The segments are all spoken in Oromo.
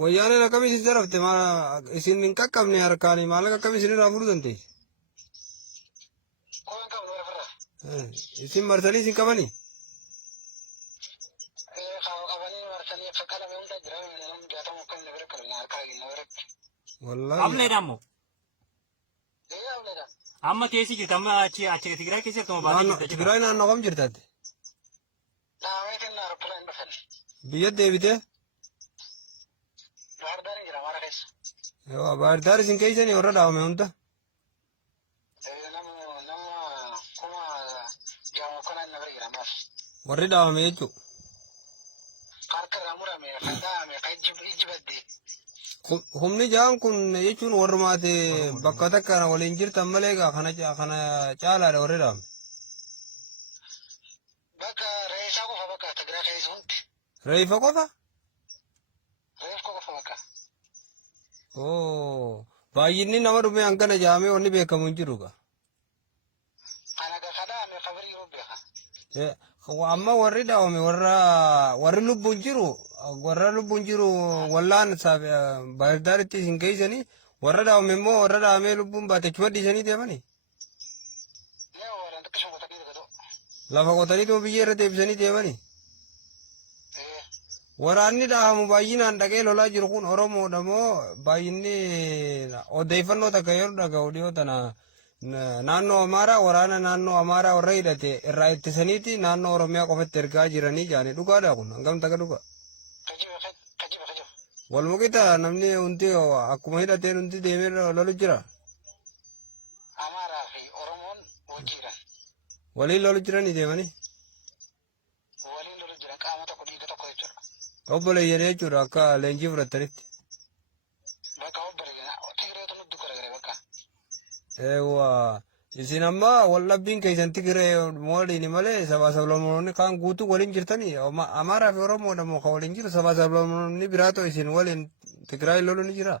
Wayyaanee akkam isin darabte isin hin qaqqabne harkaanii maallaqa akkam isin irraa fudhuu dandeessi? Kun qabu warra. Isin marsanii isin qabanii? Qabanii marsanii akka qalame hunda jiran namni jaatamu kan na bira qabna harkaa na biratti. Wallahi. Ableedhaan moo? Ableedhaan. Amma keessi jirti amma achi Tigraay keessatti akkuma baatee jirti. Tigraay naannoo kam jirtaatti? Dhaameetiin na harkaan dhufan. Biyya deebitee? Baardaan jira mara keessa. Yoo baardaar isin keessanii warra dhaabame hunda? Nama kuma jaama kanaan na bira jira maaf. Warri dhaabame jechuudha. Harka irraa murame kan dhaabame kan ijjibadde. Humni jaan kun jechuun warrumaati bakka takka waliin jirtan malee kana caalaadha warri dhaabame. Bakka reessaa qofa bakka Tigraay keessa hundi. Reeffa qofa? Reeffa qofa bakka. Oo baay'inni nama dhume hangana jaamee wanni beekamu hin jiru gaa. Kana dhaabame kabirii yoo beeka. Amma warri dhaabame warri lubbuun jiru wallaan baardaaritti isin geessanii warra dhaabame immoo warra dhaabamee lubbuun baatechuma dhiisanii deemanii. Lafa qotanii biyya irra deebisanii deemanii. Waraanni dhaabamu baay'inaan dhaqee lolaa jiru kun Oromoodha moo baay'inni odeeffannoo takka yoo dhaga'u dhiyoo tana naannoo Amaaraa waraana naannoo Amaaraa warra hidhate irraa ittisaniiti naannoo Oromiyaa qofatti ergaa jiranii jaanii dhugaadha kun hangam takka dhuga. Wal muqita namni hundi akkuma hidhateen hundi deemee lolu jira. Amaaraa fi Oromoon hojiidha. Waliin lolu jiranii deemanii. Waliin lolu jira qaama tokko dhiiga tokko jechuudha. Obboleeyyan jechuudha akka leenjii fudhatanitti. Bakka obboleeyyan Tigraayitu nutti garagare bakka. Eewwa isin amma wallabbiin keessan Tigree mooliini malee sabaa sablammoonni kaan guutuu waliin jirtanii Amaaraa fi Oromoodha moo kan waliin jiru sabaa sablammoonni biraatoo isin waliin Tigraay lolu ni jira.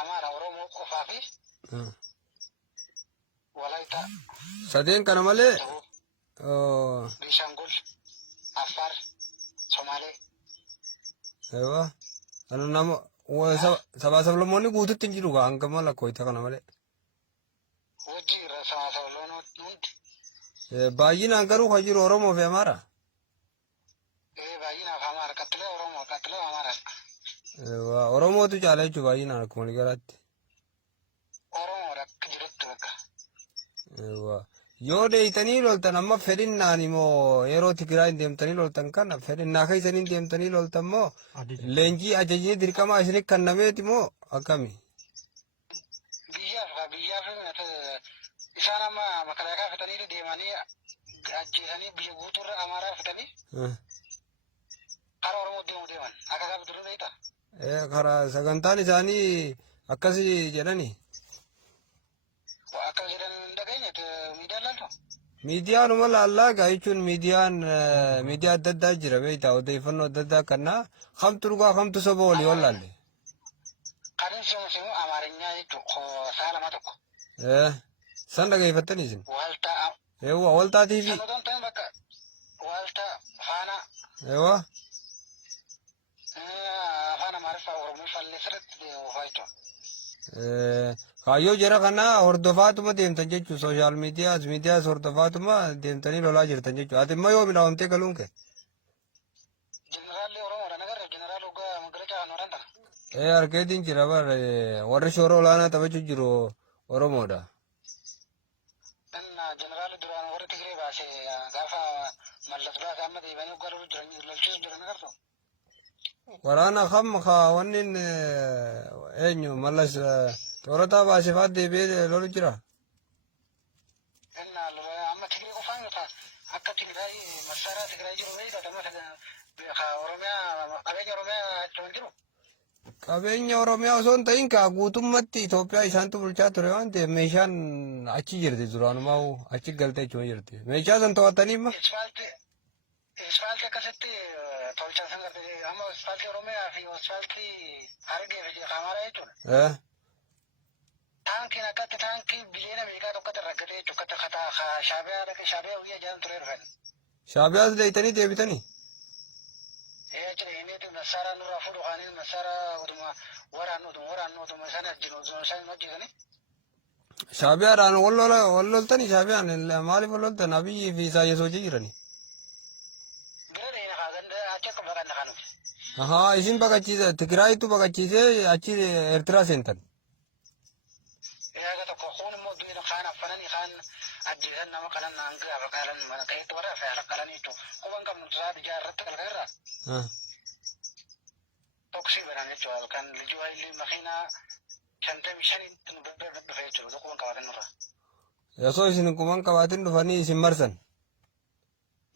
Amaaraa Oromoo qofaa fi Walaayittaa. Sadeen kana malee. Bishangul, Afar, Somaalee. Eewwa nama sabaa sablammoonni guututti hin jiru hanga mala kooyita kana malee. Hojii irra sabaa sablammoonni hundi. Baay'inaan garuu kan jiru Oromoo fi Amaaraa. Baay'inaan Amaaraa qaxxilee Oromoo qaxxilee Amaaraa. Oromootu caala jechuudha baay'inaan akkuma ligalaatti. Oromoodha akka jirutti bakka. Yoo deeytanii loltan amma fedhinnaan immoo yeroo Tigraay deemtanii loltan kana fedhinnaa keessanii deemtanii loltan moo leenjii ajajii dirqamaa isinii kennameeti moo akkami? Biyyaaf isaan amma makalaakaa fitanii deemanii ajjeesanii biyya guutuurra Amaaraa fitanii karaa Oromoo deeman akka gaafa duruu ni ta'a. Karaa sagantaan isaanii akkasii jedhanii. Akka jedhan hin dhageenye miidiyaan laaltu. Miidiyaanuma laallaa gaa jechuun miidiyaa adda addaa jira beektaa odeeffannoo adda addaa kannaa kamtu dhugaa kamtu soba walii wallaalle. Kan hin simu Amaarinyaa jechuun sa'a lama tokko. San dhageeffattanii isin. Waaltaa. Eewwa waltaatii fi. Sanotaan ta'in bakka waaltaa faana. Eewwa. Afaan Amaariffaa Oromoo illee sirriitti oofaa jechuudha. Kaayyoo jara kana hordofaatuma deemtan jechuun sooshaal miidiyaas hordofaatuma deemtanii lolaa jirtan jechuudha. Ati immoo yoo midhaawamtee galuun kee? Jeneraalli Oromoodha nagarra jeneraal hoggaa magaalaa Nooraan ta'a. Argeetiin jira warri shoora olaanaa taphachuu jiru Oromoodha. Jeneraal duraan warri Tigree baase gaafa mallattoo amma deebi'anii hoggaa lolchiisu jiran agartu. Waraana kam wanni eenyu mallas Toorataa baasee fa'aa deebi'ee lolu jira. Amma Tigree qofaan akka Tigraay masaaraa Tigraay jiru beekata Oromiyaa qabeenya Oromiyaa achuun jiru. Qabeenya Oromiyaa osoo hin ta'in kaa guutummaatti Itoophiyaa isaantu bulchaa ture waan ta'eef meeshaan achi jirti duraanumaa achi galtee jechuun jirti. Meeshaa san to'atanii immoo. Isfaaltii akkasitti tolchan san amma isfaaltii Oromiyaa fi isfaaltii Hargee fi Amaaraa jechuudha. Taankiin akkatti taankii biliyoona meeqaa tokkotti raggate jechuudha. Akka Shaabiyaa biyya jedhan ture dhufan. Shaabiyaas deeytanii deebitanii? Jira inni masaara nurraa fuudhu kaaniin masaara waraannu sana jiru isaan hojjetani. Shaabiyaadhaan walloltani shaabiyaan maaliif walloltan Abiyyi fi Isaayyaas hojii jirani. Bira deena kaaganda achi akka baqanna kanuti. Ahaa isin baqachiise Tigraayitu baqachiisee achi Eertiraa seentan. Egaa tokko kun immoo duudina kaan affanani kaan ajjeesan nama kanan hanga abakaaran mana ta'etti warra fe'ala qaraniitu kuban qabnu saati jaarratti galgarra. Toksii banaan jechuudha kan lijuu illee makiinaa 55 nu dhufee jechuudha kuban qabatan irra. Yasoo isin kuban qabaatin dhufanii isin marsan.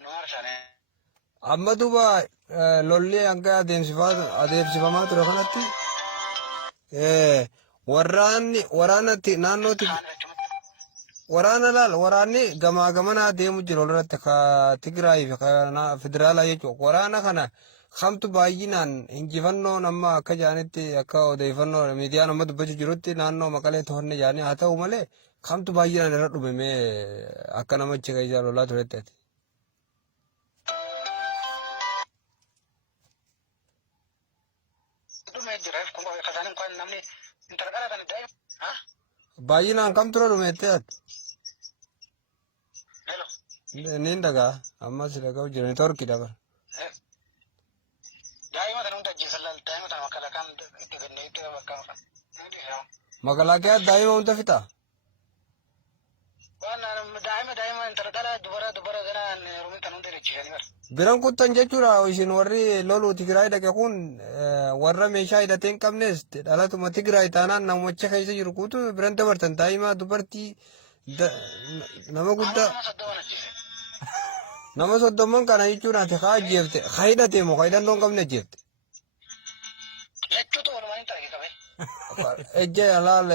Nu marsan. Amma duuba lolli hanga adeemsifamaa ture kanatti waraanatti naannootti waraanni gamaa gamanaa deemu jiru irratti ka Tigraay fi federaalaa jechuudha. Waraana kana kamtu baay'inaan injifannoon amma akka jaanitti akka odeeffannoo miidiyaan amma dubbachuu jirutti naannoo Maqalee to'annee jaanii haa ta'u malee kamtu baay'inaan irra dhumemee akka namichi keessa lolaa turetti ati. Baay'inaan kamtu irra dhumeettee ati. Niin dhagaa ammas dhaga'u jiran torki dabar. Makalaakaa daa'ima hunda fixaa? Biran kuttan jechuudha isin warri loluu Tigraay dhaqe kun warra meeshaa hidhatee hin qabnes dhalatuma Tigraay taanaan namicha keessa jiru kuutu biran dabartan daa'ima dubartii nama guddaa. Nama 30 kana jechuun ati haa ajjeefte haa hidhatee moo haa hidhannoo hin qabne ajjeefte. Ejje alaal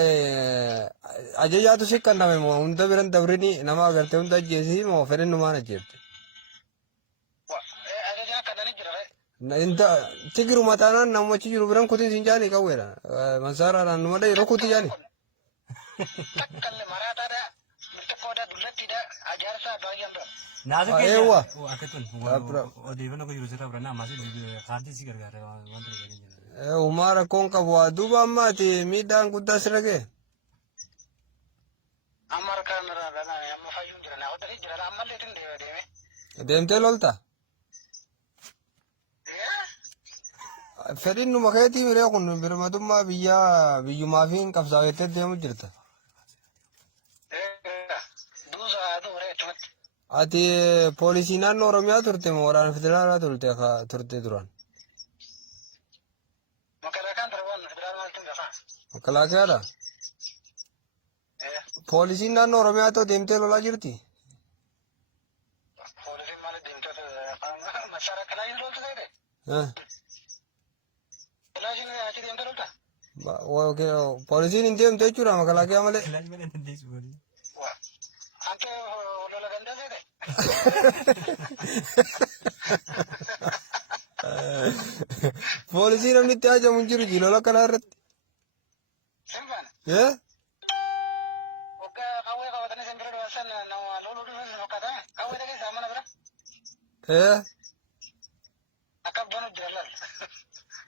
ajajaatu si kanname moo hunda biran dabrini nama agartee hunda ajjeesii moo fedhan numaan ajjeefte. Tigiru mataanaan namichi jiru biran kutiin siin jaanii qawweedha. Mansaaraadhaan numa dhayi rukuti jaanii. Naasuu Eewwa. akkatun odeeffannoo kun jiru sirraa birannaa ammaas kaartii si gargaara wanta jedhanii. Uumaa rakkoon qabu waa duuba ammaati miidhaan guddaa sirra ga'e. Amma harkaan amma fayyuun jira naa hodhanii jira ammallee itti deeme. Deemtee lolta? Fedhiin numa keetii miree kun birmadummaa biyyumaa fi qabsaa'ettee deemu jirta. Ati poolisii naannoo Oromiyaa turte moo waraana federaalaa turte duraan? Makalaakaadha? Poolisiin naannoo Oromiyaa ta'u deemtee lolaa jirti? Poolisiin hin deemte jechuudha makalaakaa malee? Poolisiin namni itti hajamu hin jiru jilola kanaa irratti.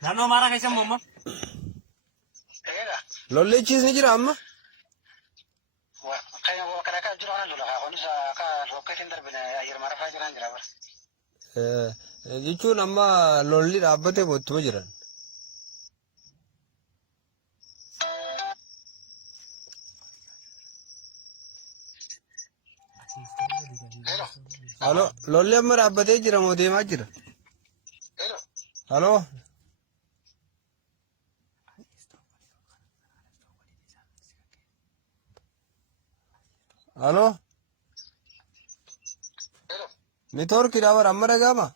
Naannoo Amaaraa keessa immoo Lolleechiis ni jira amma? Jechuun amma lolli dhaabbatee bottuma jiran. Halo, lolli amma dhaabbatee jira moo deemaa jira? Halo? Halo? Ni torki dabar amma dhagama?